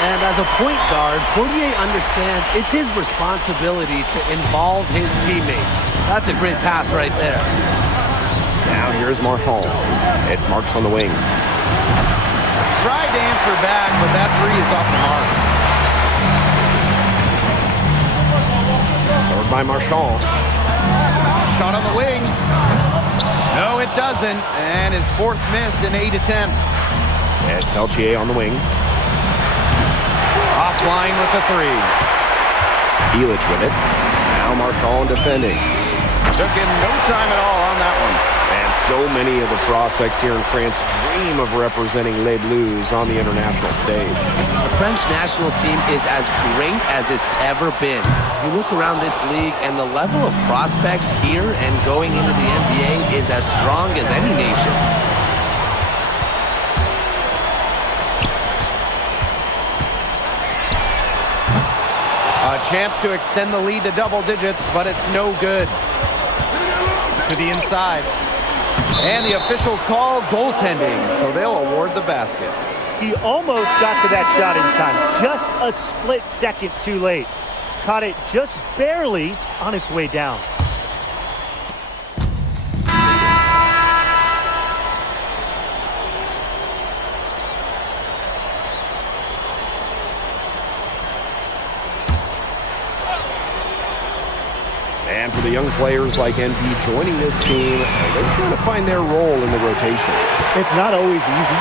And as a point guard, Fournier understands it's his responsibility to involve his teammates. That's a great pass right there. Now here's Marshall. It's Marks on the wing. Tried to answer back, but that three is off the mark. Scored by Marshall. Shot on the wing. No, it doesn't. And his fourth miss in 8 attempts. It's Peltier on the wing. Offline with the three. Elich with it. Now Marshall defending. Took him no time at all on that one. And so many of the prospects here in France dream of representing Les Bleus on the international stage. The French national team is as great as it's ever been. You look around this league and the level of prospects here and going into the NBA is as strong as any nation. A chance to extend the lead to double digits, but it's no good. To the inside. And the officials call goaltending, so they'll award the basket. He almost got to that shot in time, just a split second too late. Caught it just barely on its way down. And for the young players like NP joining this team, they're trying to find their role in the rotation. It's not always easy,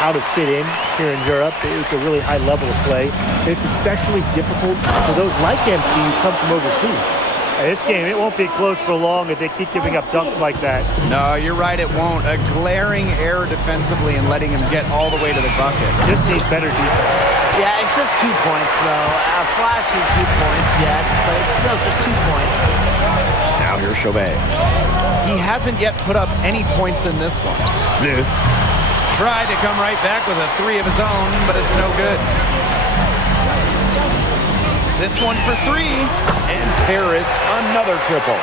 how to fit in here in Europe. It's a really high level of play. It's especially difficult for those like MP who come from overseas. This game, it won't be close for long if they keep giving up dunks like that. No, you're right, it won't. A glaring error defensively and letting him get all the way to the bucket. Just needs better defense. Yeah, it's just 2 points, though. A flashy 2 points, yes, but it's still just 2 points. Now here's Chauvet. He hasn't yet put up any points in this one. Bleu. Tried to come right back with a three of his own, but it's no good. This one for three. And Paris, another triple.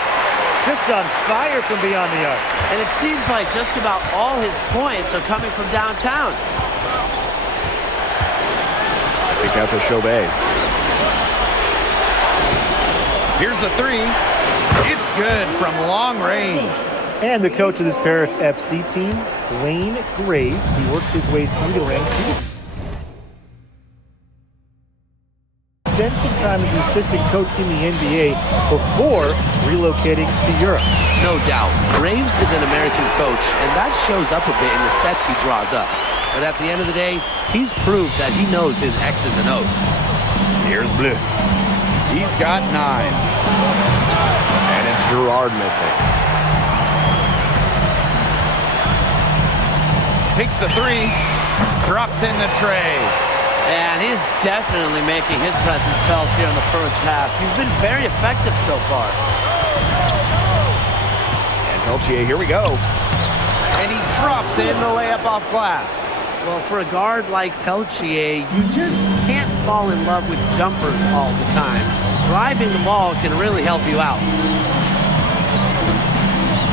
Just on fire from beyond the arc. And it seems like just about all his points are coming from downtown. Pick out to Chauvet. Here's the three. It's good from long range. And the coach of this Paris FC team, Wayne Graves, he worked his way through the ranks. He spent some time as an assistant coach in the NBA before relocating to Europe. No doubt, Graves is an American coach, and that shows up a bit in the sets he draws up. But at the end of the day, he's proved that he knows his X's and O's. Here's Bleu. He's got 9. And it's Gerard missing. Takes the three. Drops in the tray. And he's definitely making his presence felt here in the first half. He's been very effective so far. And Peltier, here we go. And he drops in the layup off glass. Well, for a guard like Peltier, you just can't fall in love with jumpers all the time. Driving the ball can really help you out.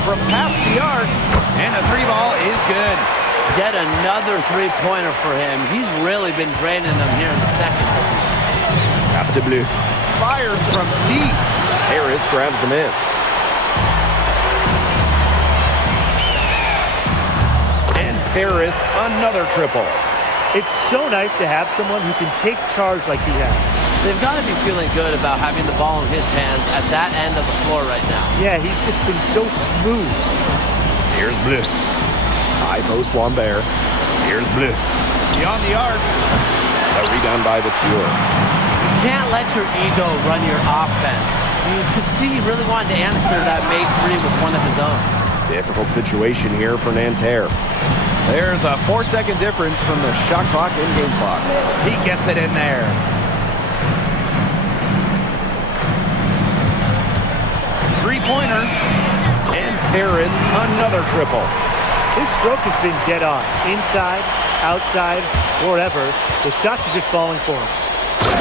From past the arc, and the three ball is good. Yet another three-pointer for him. He's really been draining them here in the second. Pass to Bleu. Fires from deep. Harris grabs the miss. And Paris, another triple. It's so nice to have someone who can take charge like he has. They've got to be feeling good about having the ball in his hands at that end of the floor right now. Yeah, he's just been so smooth. Here's Bleu. High post Lambert. Here's Bleu. Beyond the arc. A rebound by Vasseur. You can't let your ego run your offense. You could see he really wanted to answer that made three with one of his own. Difficult situation here for Nanterre. There's a 4-second difference from the shot clock and game clock. He gets it in there. Three-pointer. And Paris, another triple. His stroke has been dead on. Inside, outside, wherever. The shots are just falling for him.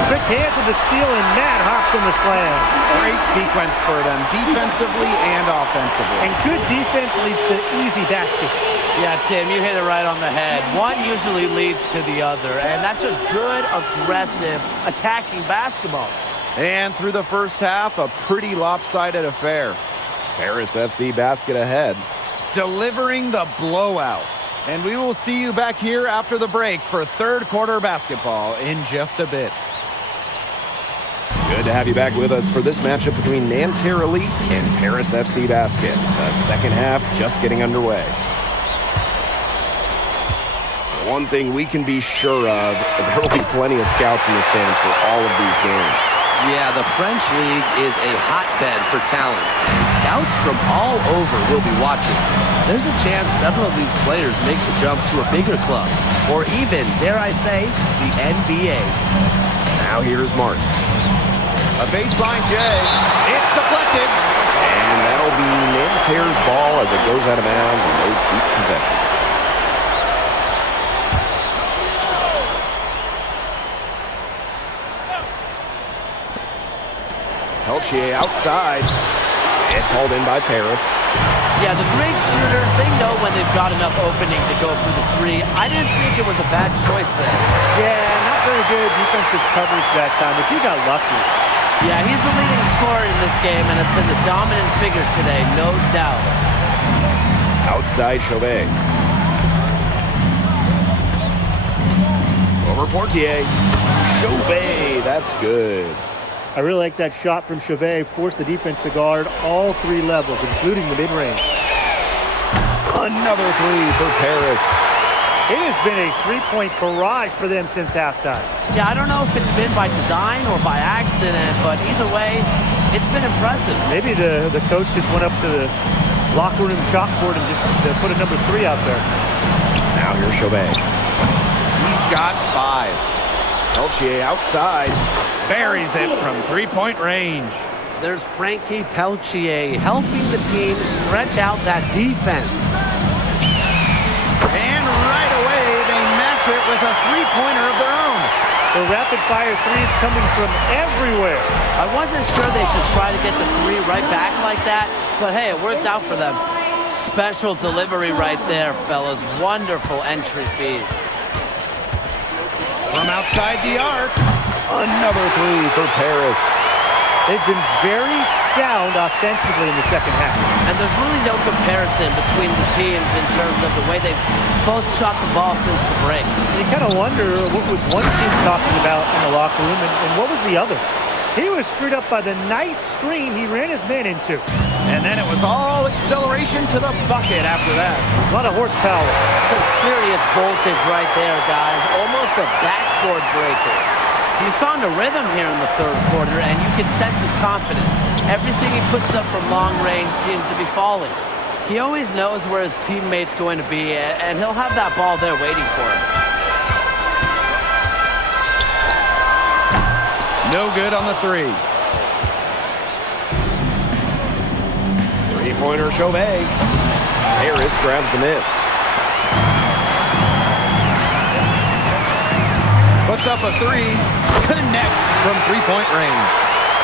Quick hands with the steal, and Matt hops on the slam. Great sequence for them, defensively and offensively. And good defense leads to easy baskets. Yeah, Tim, you hit it right on the head. One usually leads to the other, and that's just good, aggressive, attacking basketball. And through the first half, a pretty lopsided affair. Paris FC basket ahead. Delivering the blowout. And we will see you back here after the break for third quarter basketball in just a bit. Good to have you back with us for this matchup between Nanterre Elite and Paris FC Basket. The second half just getting underway. One thing we can be sure of, there will be plenty of scouts in the stands for all of these games. Yeah, the French League is a hotbed for talents, and scouts from all over will be watching. There's a chance several of these players make the jump to a bigger club, or even, dare I say, the NBA. Now here's Marks. A baseline J. It's deflected. And that'll be Nanterre's ball as it goes out of bounds, and they keep possession. Peltier outside. It's hauled in by Paris. Yeah, the great shooters, they know when they've got enough opening to go for the three. I didn't think it was a bad choice there. Yeah, not very good defensive coverage that time, but he got lucky. Yeah, he's the leading scorer in this game and has been the dominant figure today, no doubt. Outside Chauvet. Over Portier. Chauvet, that's good. I really like that shot from Chauvet. Forced the defense to guard all three levels, including the mid-range. Another three for Paris. It has been a three-point barrage for them since halftime. Yeah, I don't know if it's been by design or by accident, but either way, it's been impressive. Maybe the coach just went up to the locker room chalkboard and just put a number 3 out there. Now here's Chauvet. He's got 5. Peltier outside. Buries it from three-point range. There's Frankie Peltier helping the team stretch out that defense. And right away, they match it with a three-pointer of their own. The rapid-fire threes coming from everywhere. I wasn't sure they should try to get the three right back like that, but hey, it worked out for them. Special delivery right there, fellas. Wonderful entry feed. From outside the arc. Another three for Paris. They've been very sound offensively in the second half. And there's really no comparison between the teams in terms of the way they've both shot the ball since the break. You kind of wonder what was one team talking about in the locker room and what was the other. He was screwed up by the nice screen he ran his man into. And then it was all acceleration to the bucket after that. A lot of horsepower. Some serious voltage right there, guys. Almost a backboard breaker. He's found a rhythm here in the third quarter, and you can sense his confidence. Everything he puts up from long range seems to be falling. He always knows where his teammate's going to be, and he'll have that ball there waiting for him. No good on the three. Three-pointer Chauvet. Paris grabs the miss. Puts up a three. Connects from three-point range.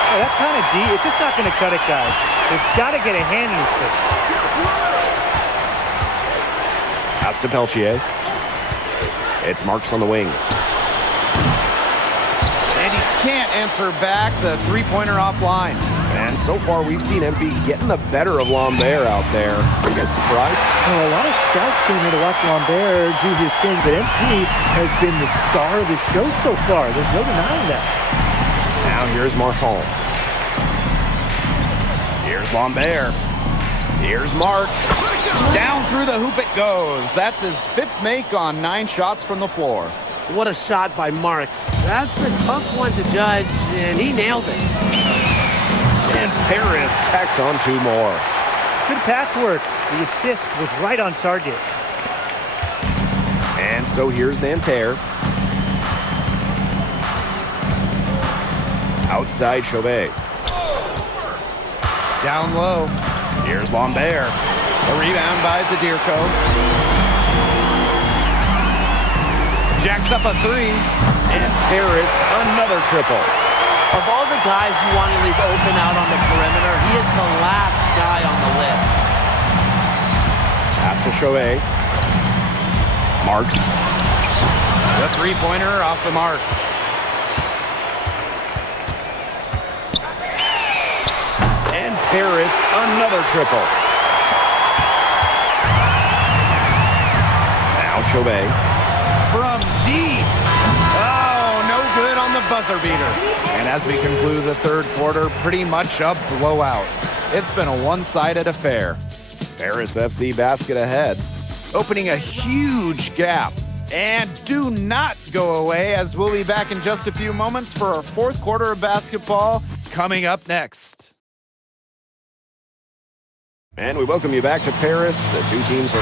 Oh, that kind of D, it's just not going to cut it, guys. They've got to get a hand in his face. Pass to Peltier. It's Marks on the wing. And he can't answer back the three-pointer offline. And so far, we've seen MP getting the better of Lambert out there. Are you guys surprised? Well, a lot of scouts came here to watch Lambert do his thing, but MP has been the star of the show so far. There's no denying that. Now here's Marchand. Here's Lambert. Here's Marks. Down through the hoop it goes. That's his 5th make on 9 shots from the floor. What a shot by Marks. That's a tough one to judge, and he nailed it. And Paris tacks on 2 more. Good pass work. The assist was right on target. And so here's Nanterre. Outside Chauvet. Down low. Here's Lambert. A rebound by Zadirko. Jacks up a 3. And Paris, another triple. Of all the guys you want to leave open out on the perimeter, he is the last guy on the list. Pass to Chauvet. Marks. The three-pointer off the mark. And Paris, another triple. Now Chauvet. From deep. Oh, no good on the buzzer beater. And as we conclude the third quarter, pretty much a blowout. It's been a one-sided affair. Paris FC basket ahead. Opening a huge gap. And do not go away, as we'll be back in just a few moments for our fourth quarter of basketball coming up next. And we welcome you back to Paris. The two teams are...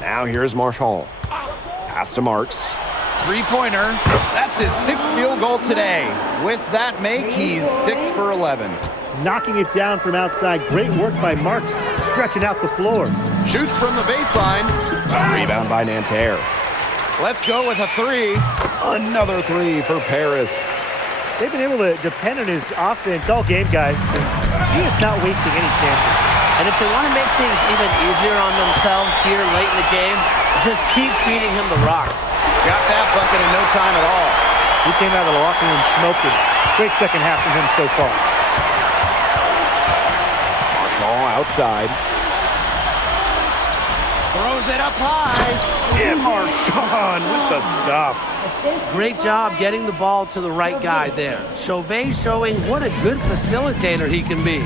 Now here's Marchand. Pass to Marks. Three-pointer. That's his sixth field goal today. With that make, he's 6 for 11. Knocking it down from outside. Great work by Marks, stretching out the floor. Shoots from the baseline. Rebound by Nanterre. Let's go with a three. Another three for Paris. They've been able to depend on his offense all game, guys. And he is not wasting any chances. And if they want to make things even easier on themselves here late in the game, just keep feeding him the rock. Got that bucket in no time at all. He came out of the locker room smoking. Great second half from him so far. Marchand outside. Throws it up high. And Marchand with the stuff. Great job getting the ball to the right guy there. Chauvet showing what a good facilitator he can be.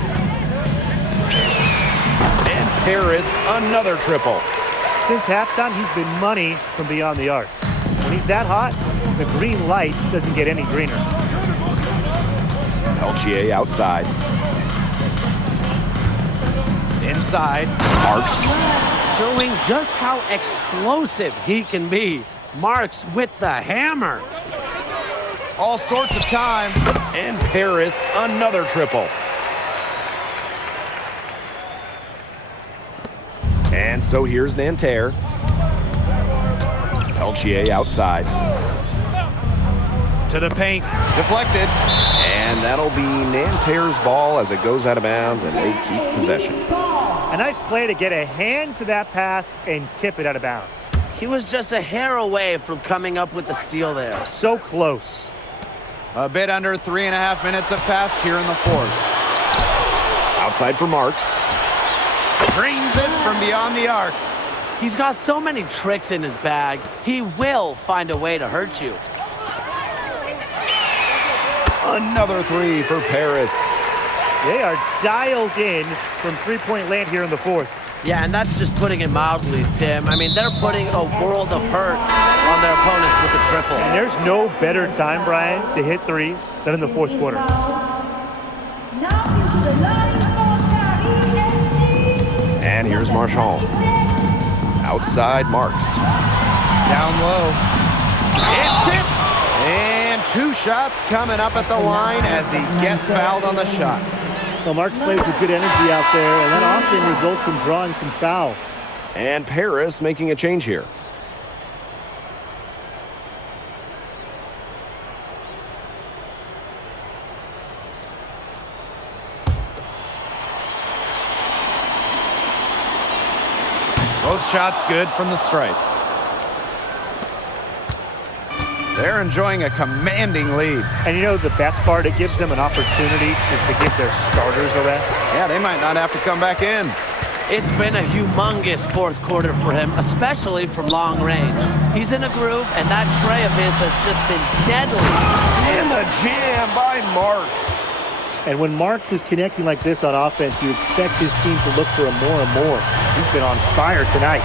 And Paris, another triple. Since halftime, he's been money from beyond the arc. When he's that hot, the green light doesn't get any greener. Peltier outside. Inside. Marks. Showing just how explosive he can be. Marks with the hammer. All sorts of time. And Paris, another triple. And so here's Nanterre. Peltier outside. To the paint. Deflected. And that'll be Nanterre's ball as it goes out of bounds, and they keep possession. A nice play to get a hand to that pass and tip it out of bounds. He was just a hair away from coming up with the steal there. So close. A bit under 3.5 minutes have passed here in the fourth. Outside for Marks. Drains it from beyond the arc. He's got so many tricks in his bag. He will find a way to hurt you. Another three for Paris. They are dialed in from three-point land here in the fourth. Yeah, and that's just putting it mildly, Tim. I mean, they're putting a world of hurt on their opponents with the triple. And there's no better time, Brian, to hit threes than in the fourth quarter. And here's Marchand. Outside Marks. Down low. It's tipped. And 2 shots coming up at the line as he gets fouled on the shot. Well, Marks plays with good energy out there, and that often results in drawing some fouls. And Paris making a change here. Both shots good from the stripe. They're enjoying a commanding lead. And you know the best part? It gives them an opportunity to give their starters a rest. Yeah, they might not have to come back in. It's been a humongous fourth quarter for him, especially from long range. He's in a groove, and that tray of his has just been deadly. And the jam by Marks. And when Marks is connecting like this on offense, you expect his team to look for him more and more. He's been on fire tonight.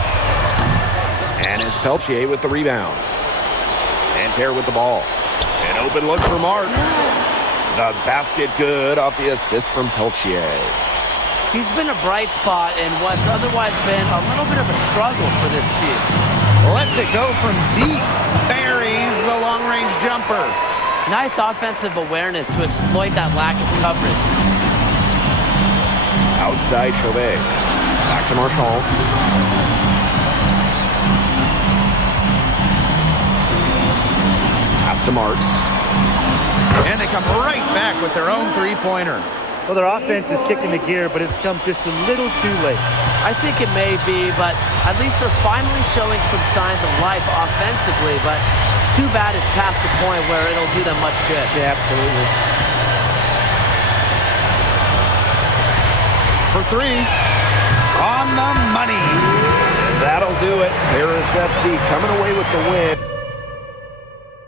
And it's Peltier with the rebound. Nanterre with the ball. An open look for Marks. The basket good off the assist from Peltier. He's been a bright spot in what's otherwise been a little bit of a struggle for this team. Lets it go from deep. Buries the long-range jumper. Nice offensive awareness to exploit that lack of coverage. Outside Chauvet. Back to Marchand. Pass to Marks. And they come right back with their own three-pointer. Well, their offense is kicking the gear, but it's come just a little too late. I think it may be, but at least they're finally showing some signs of life offensively. But too bad it's past the point where it'll do them much good. Yeah, absolutely. For three. On the money. That'll do it. Paris FC coming away with the win.